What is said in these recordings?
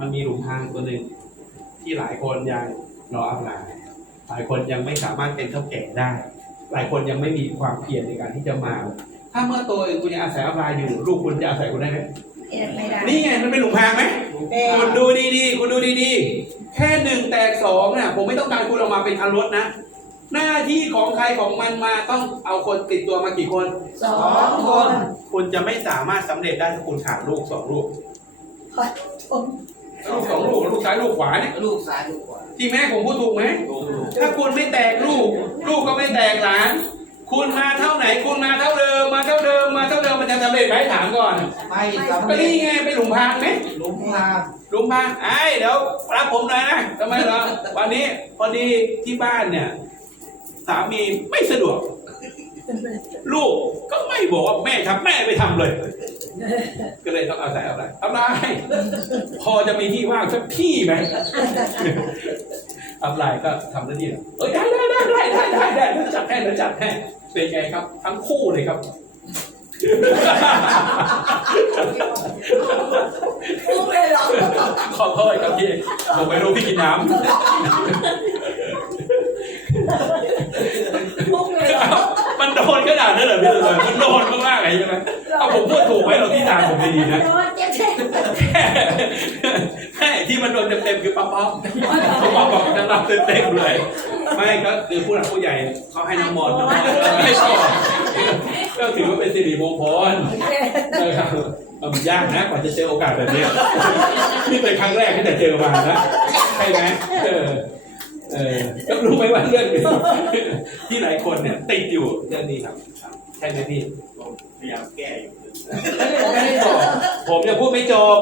มันมีหลุมพรางตัวหนึ่งที่หลายคนยังรออัพไลน์หลายคนยังไม่สามารถเป็นเท่าแก่ได้ หลายคนยังไม่มีความเพียรในการที่จะมา ถ้าเมื่อตัวเองคุณยังอาศัยอัพไลน์อยู่ ลูกคุณจะอาศัยคุณได้ไหมไม่ได้นี่ไงมันเป็นหลุมพรางไหมคุณดูดีๆคุณดูดีๆแค่หนึ่งแตกสองเนี่ยผมไม่ต้องการคุณออกมาเป็นคันรถนะหน้าที่ของใครของมันมาต้องเอาคนติดตัวมากี่คนสองคน คุณจะไม่สามารถสำเร็จได้ถ้าคุณขาดลูกสองลูกผม ลูกสองลูกลูกซ้ายลูกขวาเนี่ยลูกซ้ายลูกขวาจริงไหมผมพูดถูกไหมถ้าคุณไม่แตกลูก ลูกก็ไม่แตกหลาน คุณมาเท่าไหน คุณมาเท่าเดิมมาเท่าเดิมมาเท่าเดิมมันจะสำเร็จไหมถามก่อนไม่สำก็เร็จนี่ไงเป็นหลุมพรางไหมลุงพางลุงพางไอ้เดี๋ยวรับผมหน่อยนะทำไมเหรอวันนี้พอดีที่บ้านเนี่ยสามีไม่สะดวก ลูกก็ไม่บอกว่าแม่ทำแม่ไม่ทำเลย ก็เลยต้องอาศัยอะไรอะไรพอจะมีที่ว่างสักที่ไหมอะไรก็ทำหน้าที่เอ้ยได้ได้ได้ได้ได้ได้ได้เดี๋ยวจัดให้เดี๋ยวจัดให้เป็นไงครับ ทั้งคู่เลยครับพูดเลยเหรอขอโทษครับพี่ผมไม่รู้พี่กินน้ำ พูดเลยเหรอ มันโดนขนาดนั้นเหรอพี่เลยมันโดนมากๆเลยใช่ไหมเอาผมพูดถูกไหมเราที่ทางผมดีๆนะ แค่ที่มันโดนเต็มๆคือป๊อปป๊อปป๊อปป๊อปบอกจะรับเต็มๆเลย ไม่ก็คือผู้หลักผู้ใหญ่เขาให้น้ำมนต์น้ำมนต์ไม่ชอบก็ถือว่าเป็นสิริมงคลนะครับมันยากนะกว่าจะเจอโอกาสแบบนี้นี่เป็นครั้งแรกที่แต่เจอมานะใช่ไหมเออ เออก็รู้ไหมว่าเรื่องนี้ที่หลายคนเนี่ยติดอยู่เรื่องนี้ครับใช่ไหมพี่พยายามแก้อยู่ไม่ได้จบผมยังพูดไม่จบ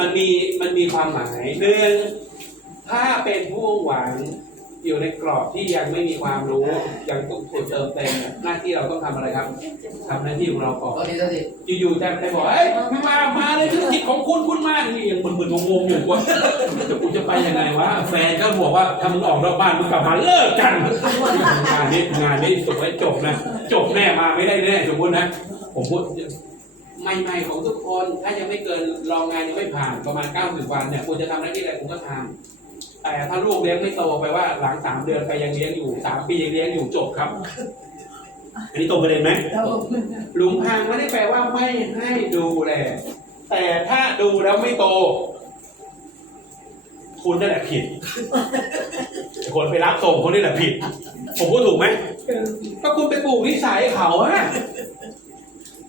มันมีมันมีความหมายหนึ่งถ้าเป็นผู้หวัง อยู่ในกรอบที่ยังไม่มีความรู้ยังต้องถูกเติมเต็มหน้าที่เราต้องทำอะไรครับทำหน้าที่ของเราก่อนตอนนี้ตอนนี้อยู่ๆจะไปบอกเอ้ยมามาเลยธุรกิจของคุณคุณมานี่ยังมึนๆงงๆอยู่ว่าจะกูจะไปยังไงวะแฟนก็บอกว่าถ้ามึงออกนอกบ้านมึงกลับมาเลิกกันงานนี้งานนี้สุดไว้จบนะจบแน่มาไม่ได้แน่สมมตินะผมพูดใหม่ๆของทุกคนถ้ายังไม่เกินรองงานยังไม่ผ่านประมาณ 90 วันเนี่ยคุณจะทำหน้าที่อะไรคุณก็ทำ แต่ถ้าลูกเลี้ยงไม่โตไปว่าหลังสามเดือนไปยังเลี้ยงอยู่สามปียังเลี้ยงอยู่จบครับ อันนี้ตรงประเด็นไหมหลุมพรางไม่ได้แปลว่าไม่ให้ดูแลแต่ถ้าดูแล้วไม่โต คุณนั่นแหละผิดคนไปรับส่งคนนี่แหละผิด ผมพูดถูกไหมก็คุณไปปลูกนิสัยเขาอะ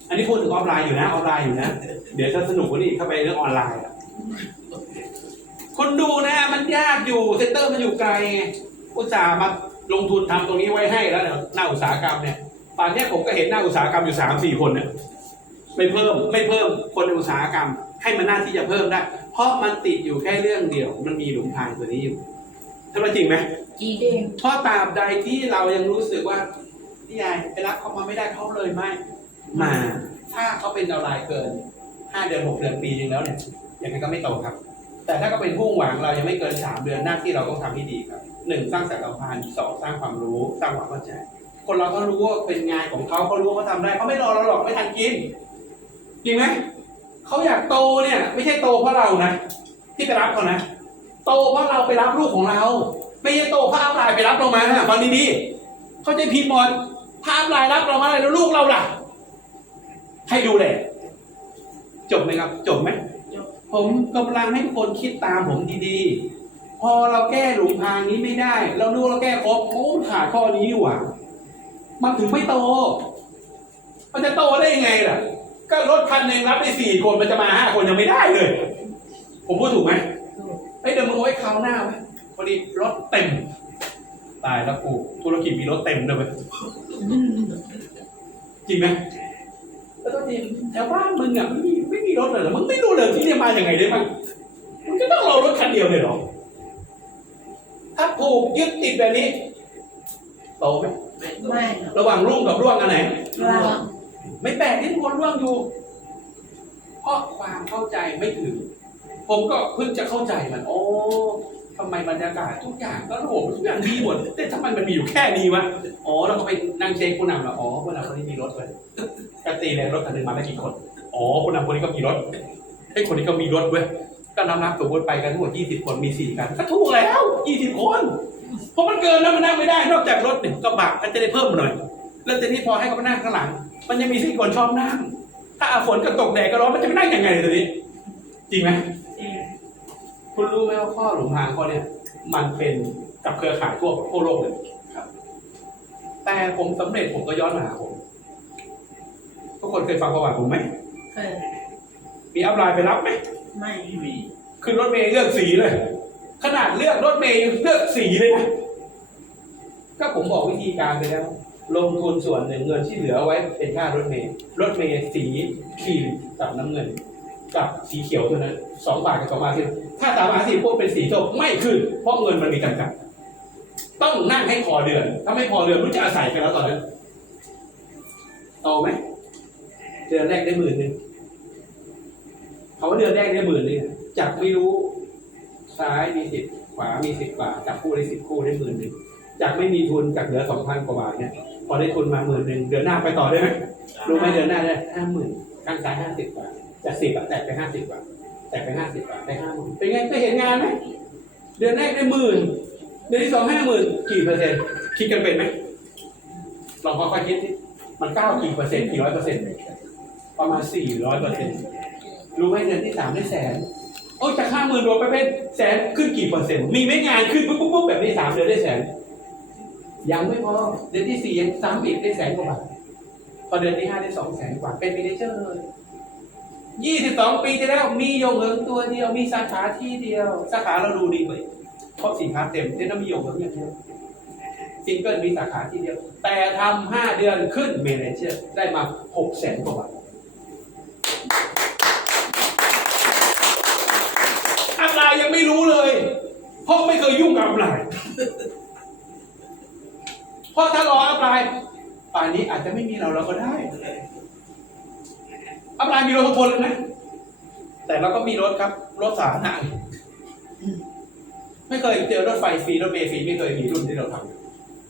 อันนี้พูดถึงออนไลน์อยู่นะออนไลน์อยู่นะ เดี๋ยวจะสนุกกว่านี้เข้าไปเรื่องออนไลน์อะ คุณดูนะมันยากอยู่เซ็นเตอร์มันอยู่ไกลไงอุตส่าห์มาลงทุนทำตรงนี้ไว้ให้แล้วเนี่ยหน้าอุตสาหกรรมเนี่ยป่านเนี้ยผมก็เห็นหน้าอุตสาหกรรมอยู่สามสี่คนเนี่ยไม่เพิ่มไม่เพิ่มคนในอุตสาหกรรม ให้มันหน้าที่จะเพิ่มได้ เพราะมันติดอยู่แค่เรื่องเดียว มันมีหลุมพรางตัวนี้อยู่ถ้ามันจริงไหมจีเด้งเพราะตราบใดที่เรายังรู้สึกว่าพี่ยายไปรับเขามาไม่ได้เขาเลยไม่มา ถ้าเขาเป็นดาวน์ไลน์เกินห้าเดือนหกเดือนปีนึงแล้วเนี่ยยังไงก็ไม่โตครับ แต่ถ้าก็เป็นผู้หวังเรายังไม่เกินสามเดือนหน้าที่เราต้องทำให้ดีครับหนึ่งสร้างศักยภาพสองสร้างความรู้สร้างความเข้าใจคนเราก็รู้ว่าเป็นงานของเขาเขารู้ว่าเขาทำได้เขาไม่รอเราหรอกไม่ทันกินจริงไหมเขาอยากโตเนี่ย ไม่ใช่โตเพราะเรานะที่ไปรับเขานะโตเพราะเราไปรับลูกของเรา ไม่ใช่โตเพราะอัพไลน์ไปรับเรามาฟังดีๆเขาใจผิดหมดพระอัพไลน์รับเรามาแล้วลูกเราล่ะ ให้ดูแลจบไหมครับ จบไหม ผมกำลังให้คนคิดตามผมดีๆ พอเราแก้หลุมพรางนี้ไม่ได้ เราดูเราแก้ครบโอ้ขาดข้อนี้อยู่อะมันถึงไม่โต มันจะโตได้ยังไงล่ะ ก็รถคันหนึ่งรับได้สี่คนมันจะมาห้าคนยังไม่ได้เลย ผมพูดถูกไหมเฮ้ยเดี๋ยวมึงเอาไว้คราวหน้าไหมพอดีรถเต็ม ตายแล้วกูธุรกิจมีรถเต็มเลยเว้ยจริงไหม แล้วก็จริงแถวบ้านมึงอะไม่มีไม่มีรถเลยเหรอมึงไม่รู้เลยที่เนี่ยมาอย่างไงได้บ้างมึงก็ต้องรอรถคันเดียวเลยเหรอถ้าผูกยึดติดแบบนี้โตไหมไม่ไม่ระหว่างรุ่งกับร่วงอันไหนเราไม่แปลกที่ทุกคนร่วงอยู่เพราะความเข้าใจไม่ถึง ผมก็เพิ่งจะเข้าใจมันโอ้ ทำไมบรรยากาศทุกอย่างก็ระบบทุกอย่างดีหมดแต่ทำไมมันมีอยู่แค่นี้วะอ๋อแล้วก็ไปนั่งเช็คผู้นำล้วอ๋อผู้นำคนนี้มีรถเลยก็ตีเลยรถคันหนึงมาได้กี่คนอ๋อผู้นำคนนี้ก็มีรถไอ้คนนี้ก็มีรถเว้ยก็น้ำนับสมมติไปกันทั้งหมดยี่สิบคนมีสี่กันก็ถูกแล้วยี่สิบคนเพราะมันเกินแล้วมันนั่งไม่ได้ นอกจากรถเนี่ยกระบะมันจะได้เพิ่มหน่อย แล้วทีนี้พอให้เขามานั่งข้างหลัง มันยังมีสี่คนชอบนั่ง ถ้าฝนก็ตกแดดก็ร้อนมันจะไปนั่งยังไงเลยทีนี้จริงไหม คุณรู้ไหมว่าข้อหลงทางข้อเนี้ยมันเป็นกับเครือข่ายทั่วทั่วโลกเลยครับ แต่ผมสำเร็จผมก็ย้อนมาหาผมทุกคนเคยฟังประวัติผมไหมเคยมีอัพไลน์ไปรับไหมไม่ไม่มีขึ้นรถเมย์เลือกสีเลย ขนาดเลือกรถเมย์ยังเลือกสีเลยนะก็ผมบอกวิธีการไปแล้วลงทุนส่วนหนึ่งเงินที่เหลือเอาไว้เป็นค่ารถเมย์รถเมย์สีครีมกับน้ำเงิน กับสีเขียวตัวนั้นสองบาทกับสองบาทสิถ้าสามบาทสิพวกเป็นสีส้มไม่ขึ้น เพราะเงินมันมีจำกัด ต้องนั่งให้พอเดือน ถ้าไม่พอเดือนมันจะอาศัยกันแล้วตอนนั้นเอาไหมเดือนแรกได้หมื่นหนึ่งเขาว่าเดือนแรกได้หมื่นหนึงจากไม่รู้ซ้ายมีสิบขวามีสิบบาทจากคู่ได้สิบคู่ได้หมื่นหนึ่งจากไม่มีทุนจากเหลือสองพันกว่าบาทเนี่ยพอได้ทุนมาหมื่นหนึ่งเดือนหน้าไปต่อได้ไหมรู้ไหมเดือนหน้าได้ห้าหมื่นข้างซ้ายห้าสิบบาท จากสิบอะแตกไปห้าสิบบาแตกไปห้าสิบบาได้ห้าหมื่นเป็นไงเคยเห็นงานไหมเดือนแรกได้หมื่นเดือนที่สองห้าหมื่นกี่เปอร์เซ็นต์คิดกันเป็นไหมลองค่อยๆคิดสิมันเก้ากี่เปอร์เซ็นต์กี่ร้อยเปอร์เซ็นต์ประมาณสี่ร้อยเปอร์เซ็นต์รู้ไหมเดือนที่สามได้แสนโอ้จากห้าหมื่นรวมไปเป็นแสนขึ้นกี่เปอร์เซ็นต์มีไหมงานขึ้นปุ๊บปุ๊บปุ๊บแบบนี้สามเดือนได้แสนยังไม่พอเดือนที่สี่ยังซ้ำอีกได้แสนกว่าบาทพอเดือนที่ห้าได้สองแสนกว่าเป็นมเนเจอร์เลย ยี่สิบสองปีที่แล้วมีโยงเหิงตัวเดียว มีสาขาที่เดียว สาขาเราดูดีเลยเพราะสินค้าเต็มที่ต้องมีโยงเหิงอย่างเดียวซิงเกิลมีสาขาที่เดียว แต่ทำห้าเดือนขึ้นเมเนเจอร์ได้มาหกแสนกว่าบาทอะไรยังไม่รู้เลย เพราะไม่เคยยุ่งกับอะไรเพราะถ้ารออะไรป่านนี้อาจจะไม่มีเราเราก็ได้ อัพไลน์มีรถทุกคนเลยนะ แต่เราก็มีรถครับ รถสาธารณะไม่เคยเจอรถไฟฟรีรถเมล์ฟรีไม่เคยมีรุ่นที่เราท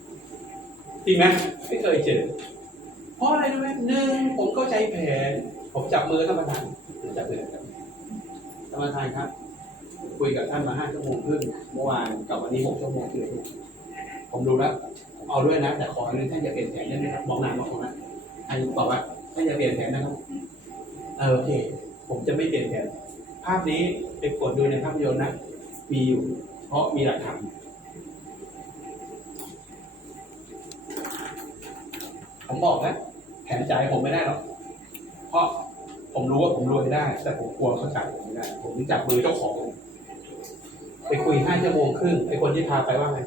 ำจริงไหมไม่เคยเจอ เพราะอะไรรู้ไหมหนึ่งผมเข้าใจแผน ผมจับมือท่านประธานจับมือครับท่านประธานครับ คุยกับท่านมาห้าชั่วโมงครึ่งเมื่อวานกับวันนี้หกชั่วโมงครึ่งผมดูแล้วเอาด้วยนะ แต่ขอให้ท่านอย่าเปลี่ยนแผนได้ไหมครับบอกนานบอกนะอันนี้บอกว่าท่านอย่าเปลี่ยนแผนนะครับ เออโอเค ผมจะไม่เปลี่ยนแผนภาพนี้ไปกดดูในภาพยนตร์นะ มีอยู่ เพราะมีหลักฐานผมบอกแล้วแผนใจผมไม่ได้หรอก เพราะผมรู้ว่าผมรวยได้ แต่ผมกลัวเขาจ่ายผมไม่ได้ ผมจับมือเจ้าของ ไปคุยห้าชั่วโมงครึ่งไอ้คนที่พาไปว่าไง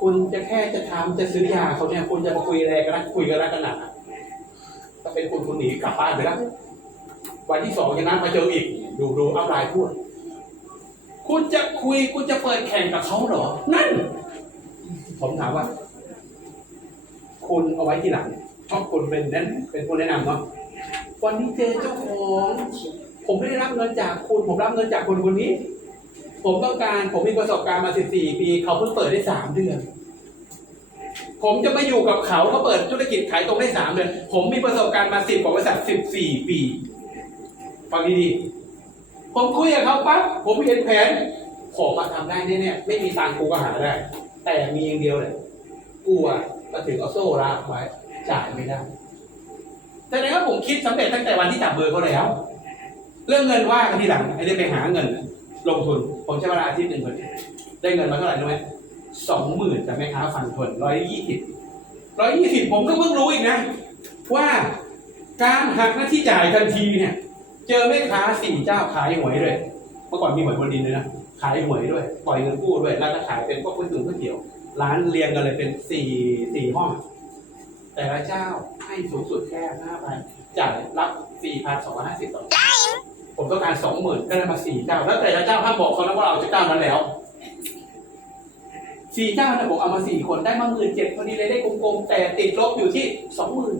คุณจะแค่จะทำจะซื้อยาเขาเนี่ยคุณจะมาคุยอะไรกันนะคุยกันแล้วกันหนา เป็นคุณคุณหนีกลับบ้านไปแล้ววันที่สองยังนัดมาเจออีก ดูดูอัพไลน์พูด คุณจะคุยคุณจะเปิดแข่งกับเขาเหรอ นั่น ผมถามว่า คุณเอาไว้ที่หลังเพราะคุณเป็นนั้นเป็นคนแนะนำเนาะวันนี้เจอเจ้าของ ผมไม่ได้รับเงินจากคุณ ผมรับเงินจากคนคนนี้ ผมต้องการผมมีประสบการณ์มา 14 ปี เขาเพิ่งเปิดได้ 3 เดือน ผมจะมาอยู่กับเขาเขาเปิดธุรกิจขายตรงได้3เดือนผมมีประสบการณ์มา10กว่าบริษัท14ปีฟังดีๆผมคุยกับเขาปั๊บผมเห็นแผนผมมาทำได้แน่ๆไม่มีตังกูก็หาได้ แต่มีอย่างเดียวเลยกูอะมาถึงเอาโซ่ลากไว้จ่ายไม่ได้แสดงว่าผมคิดสำเร็จตั้งแต่วันที่จับเบอร์เขาแล้ว เรื่องเงินว่ากันทีหลังไอ้เรื่องไปหาเงิน ลงทุน ผมใช้เวลาอาทิตย์หนึ่งพอดีได้เงินมาเท่าไหร่รู้ไหม สองหมื่นจากแม่ค้าฟันทนร้อยยี่สิบร้อยยี่สิบผมก็เพิ่งรู้อีกนะ ว่าการหักหน้าที่จ่ายทันทีเนี่ย เจอแม่ค้าสี่เจ้าขายหวยเลยเมื่อก่อนมีหวยบนดินเลยนะขายหวยด้วย ปล่อยเงินกู้ด้วย แล้วก็ขายเป็นพวกก๋วยเตี๋ยวก๋วยเตี๋ยว ร้านเรียงกันเลยเป็นสี่สี่ห้อง แต่ละเจ้าให้สูงสุดแค่ห้าพันจ่ายรับสี่พันสองร้อยห้าสิบต่อผมต้องการสองหมื่นก็ได้มาสี่เจ้า แล้วแต่ละเจ้าห้ามบอกเขานะว่าเราจะเจ้านั้นแล้ว สี่เจ้าเนี่ยผมเอามาสี่คนได้มาหมื่นเจ็ดพอดีเลยได้กลมๆแต่ติดลบอยู่ที่สองหมื่น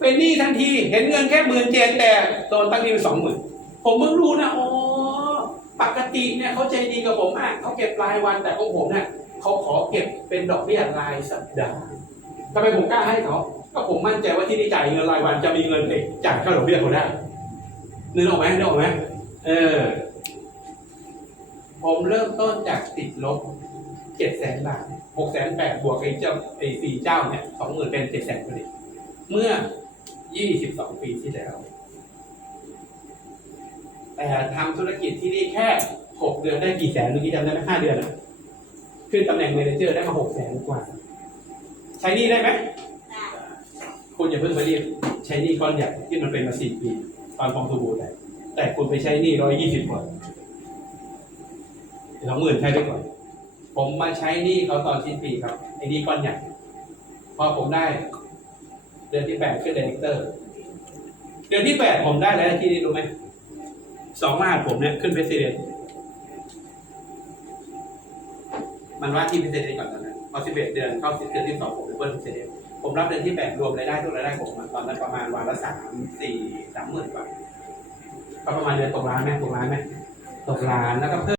เป็นหนี้ทันทีเห็นเงินแค่หมื่นเจ็ดแต่โดนตั้งหนี้เป็นสองหมื่นผมเพิ่งรู้นะอ๋อปกติเนี่ยเขาใจดีกับผมมากเขาเก็บรายวันแต่ของผมเนี่ยเขาขอเก็บเป็นดอกเบี้ยรายสัปดาห์ทำไมผมกล้าให้เขาก็ผมมั่นใจว่าที่ได้จ่ายเงินรายวันจะมีเงินเด็กจ่ายค่าดอกเบี้ยเขาได้นึกออกไหมนึกออกไหมเออผมเริ่มต้นจากติดลบ เจ็ดแสนบาทหกแสนแปดบวกไอ้เจ้าไอ้สี่เจ้าเนี่ยสองหมื่นเป็นเจ็ดแสนพอดีเมื่อยี่สิบสองปีที่แล้ว แต่ทำธุรกิจที่นี่แค่หกเดือนได้กี่แสนเมื่อกี้จำได้ไหมห้าเดือนอะขึ้นตำแหน่งเมนเจอร์ได้มาหกแสนกว่า ใช้นี่ได้ไหมคุณอย่าเพิ่งไปรีบใช้นี้ก้อนใหญ่ที่มันเป็นมาสี่ปีตอนฟองสบู่แต่แต่คุณไปใช้นี้ร้อยยี่สิบก่อนสองหมื่นใช้ได้ก่อน ผมมาใช้นี้เขาตอนสิ้นปีครับไอ้นี้ก้อนใหญ่พอผมได้ เดือนที่แปดขึ้นเดเรคเตอร์ เดือนที่แปดผมได้แล้วที่นี่รู้ไหมสองมาผมเนี่ยขึ้นเพรสิดเนมันว่าที่เพรสิดเนก่อนตอนนั้นพอสิบเอ็ดเดือนเข้าสิบเดือนที่สองผมเป็นเพื่อนเพรสิดเนผมรับเดือนที่แปดรวมรายได้ทุกรายได้ผมอะตอนนั้นประมาณวันละสามสี่สามหมื่นกว่าก็ประมาณเดือนตกล้านไหมตกล้านไหมตกล้านแล้วก็เพิ่ม